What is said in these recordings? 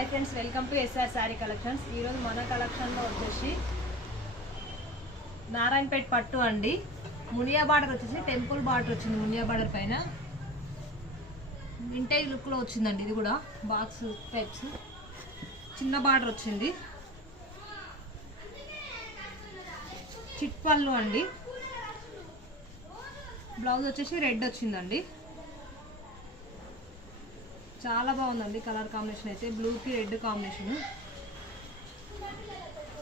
Hi friends, welcome to SR sari collections. ఈరోజు మన కలెక్షన్లో వచ్చేసి నారాయణపేట పట్టు అండి. మునియా బార్డర్ వచ్చేసి టెంపుల్ బార్డర్ వచ్చింది. మునియా బార్డర్ పైన వింటేజ్ లుక్లో వచ్చిందండి. ఇది కూడా బాక్స్ టైప్స్ చిన్న బార్డర్ వచ్చింది. చిట్ పళ్ళు అండి. బ్లౌజ్ వచ్చేసి రెడ్ వచ్చిందండి. చాలా బాగుందండి కలర్ కాంబినేషన్ అయితే, బ్లూకి రెడ్ కాంబినేషన్.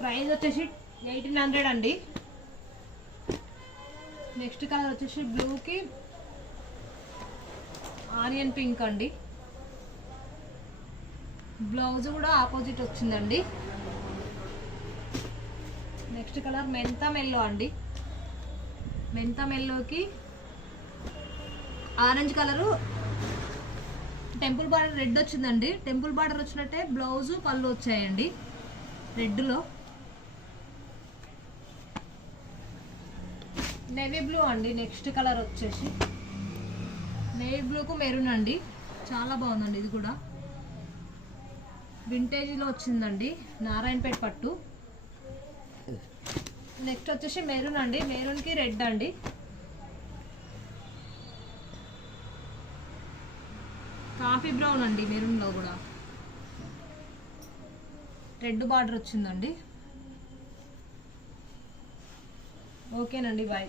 ప్రైస్ వచ్చేసి 1800 అండి. నెక్స్ట్ కలర్ వచ్చేసి బ్లూకి ఆనియన్ పింక్ అండి. బ్లౌజ్ కూడా ఆపోజిట్ వచ్చిందండి. నెక్స్ట్ కలర్ మెంతం ఎల్లో అండి. మెంతం ఎల్లోకి orange colour temple border red వచ్చిందండి. టెంపుల్ బార్డర్ వచ్చినట్టే బ్లౌజు పళ్ళు వచ్చాయండి రెడ్లో. నేవీ బ్లూ అండి. నెక్స్ట్ కలర్ వచ్చేసి నేవీ బ్లూకు మెరూన్ అండి. చాలా బాగుందండి. ఇది కూడా వింటేజ్లో వచ్చిందండి, నారాయణపేట పట్టు. నెక్స్ట్ వచ్చేసి మెరూన్ అండి. మెరూన్కి రెడ్ అండి. కాఫీ బ్రౌన్ అండి. మెరూన్లో కూడా రెడ్ బార్డర్ వచ్చిందండి. ఓకేనండి, బాయ్.